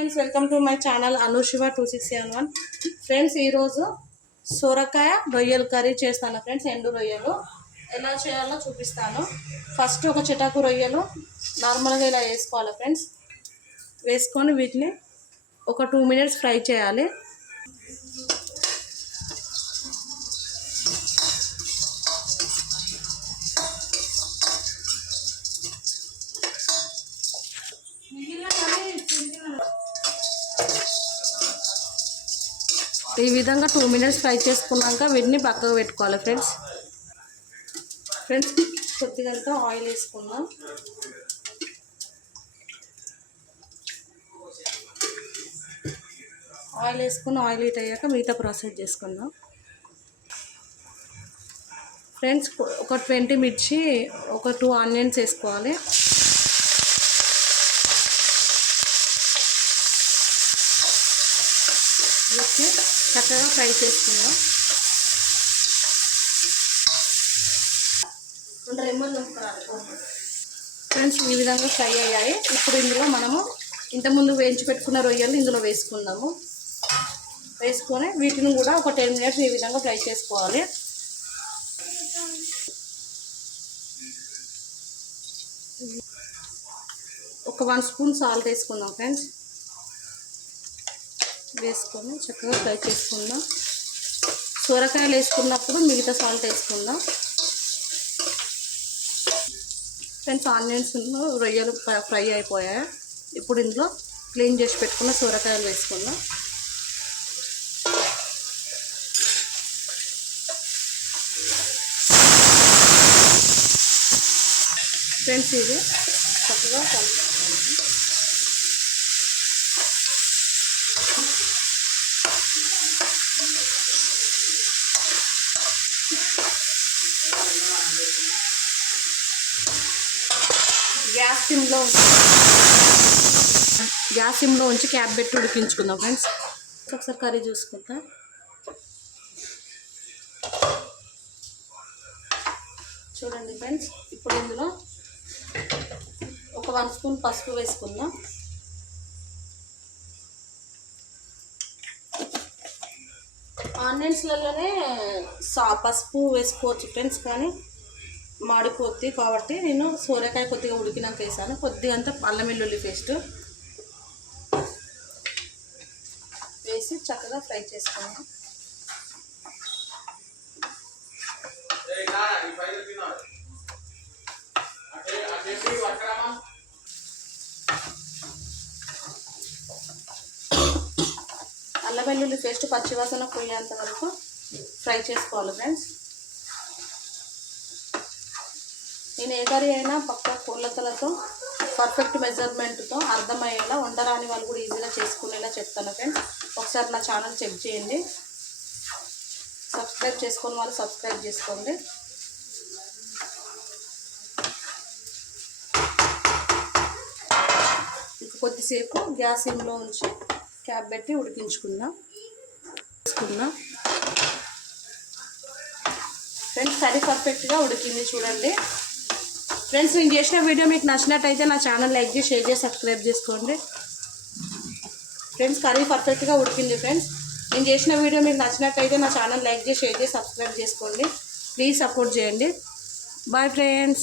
Friends welcome to my channel Anushiva two six seven one friends ఈరోజు సొరకాయ రొయ్యలు curry చేస్తాను ఫ్రెండ్స్ ఎండు రొయ్యలు. ఎలా చేయాలో చూపిస్తాను. ఫస్ట్ ఒక చిటాకు రొయ్యలు నార్మల్గా ఇలా వేసుకోవాలి ఫ్రెండ్స్ వేసుకొని వీటిని ఒక టూ మినిట్స్ ఫ్రై చేయాలి. ఈ విధంగా టూ మినిట్స్ ఫ్రై చేసుకున్నాక వీటిని పక్కకు పెట్టుకోవాలి ఫ్రెండ్స్ ఫ్రెండ్స్ కొద్దిగా ఆయిల్ వేసుకున్నాం ఆయిల్ వేసుకుని ఆయిల్ హీట్ అయ్యాక మిగతా ప్రాసెస్ చేసుకుందాం. ఫ్రెండ్స్ ఒక ట్వంటీ మిర్చి ఒక టూ ఆనియన్స్ వేసుకోవాలి. వీటిని చక్కగా ఫ్రై చేసుకుందాం. ఫ్రెండ్స్ ఈ విధంగా ఫ్రై అయ్యాయి. ఇప్పుడు ఇందులో మనము ఇంతకుముందు వేయించి పెట్టుకున్న రొయ్యలు ఇందులో వేసుకుందాము. వేసుకొని వీటిని కూడా ఒక టెన్ మినిట్స్ ఈ విధంగా ఫ్రై చేసుకోవాలి. ఒక వన్ స్పూన్ సాల్ట్ వేసుకుందాం ఫ్రెండ్స్. వేసుకొని చక్కగా ఫ్రై చేసుకుందాం. సొరకాయలు వేసుకున్నప్పుడు మిగతా సాల్ట్ వేసుకుందాం. ఫ్రెండ్స్ ఆనియన్స్ రొయ్యలు ఫ్రై అయిపోయాయి? ఇప్పుడు ఇందులో క్లీన్ చేసి పెట్టుకున్న సొరకాయలు వేసుకుందాం. ఫ్రెండ్స్ ఇది చక్కగా గ్యాస్ సిమ్లో గ్యాస్ సిమ్లో ఉంచి క్యాప్ పెట్టి ఉడికించుకుందాం ఫ్రెండ్స్. ఒకసారి కర్రీ చూసుకుందాం చూడండి ఫ్రెండ్స్. ఇప్పుడు ఇందులో ఒక వన్ స్పూన్ పసుపు వేసుకుందాం. ఆనియన్స్లలోనే సా పసుపు వేసుకోవచ్చు ఫ్రెండ్స్ కానీ మాడిపోద్ది కాబట్టి నేను సోరకాయ కొద్దిగా ఉడికినాక వేసాను. కొద్దిగా అంతా అల్లం వెల్లుల్లి పేస్ట్ వేసి చక్కగా ఫ్రై చేసుకోండి. అల్లం వెల్లుల్లి పేస్ట్ పచ్చివాసన పోయేంత వరకు ఫ్రై చేసుకోవాలి ఫ్రెండ్స్. నేను ఏ కర్రీ అయినా పక్క కొలతలతో పర్ఫెక్ట్ మెజర్మెంట్తో అర్థమయ్యేలా వండరాని వాళ్ళు కూడా ఈజీగా చేసుకునేలా చెప్తాను ఫ్రెండ్స్ ఒకసారి నా ఛానల్ చెక్ చేయండి. సబ్స్క్రైబ్ చేసుకుని వాళ్ళు సబ్స్క్రైబ్ చేసుకోండి. కొద్దిసేపు గ్యాస్ ఇన్లో ఉంచి క్యాప్ పెట్టి ఉడికించుకుందాం. తీసుకుందాం ఫ్రెండ్స్ కర్రీ పర్ఫెక్ట్గా ఉడికింది చూడండి. ఫ్రెండ్స్ నేను చేసిన వీడియో మీకు నచ్చినట్టయితే నా ఛానల్ లైక్ చేసి షేర్ చేసి సబ్స్క్రైబ్ చేసుకోండి. ఫ్రెండ్స్ కర్రీ పర్ఫెక్ట్గా ఉడికింది ఫ్రెండ్స్ నేను చేసిన వీడియో మీకు నచ్చినట్టయితే నా ఛానల్ లైక్ చేసి షేర్ చేసి సబ్స్క్రైబ్ చేసుకోండి. ప్లీజ్ సపోర్ట్ చేయండి. Bye friends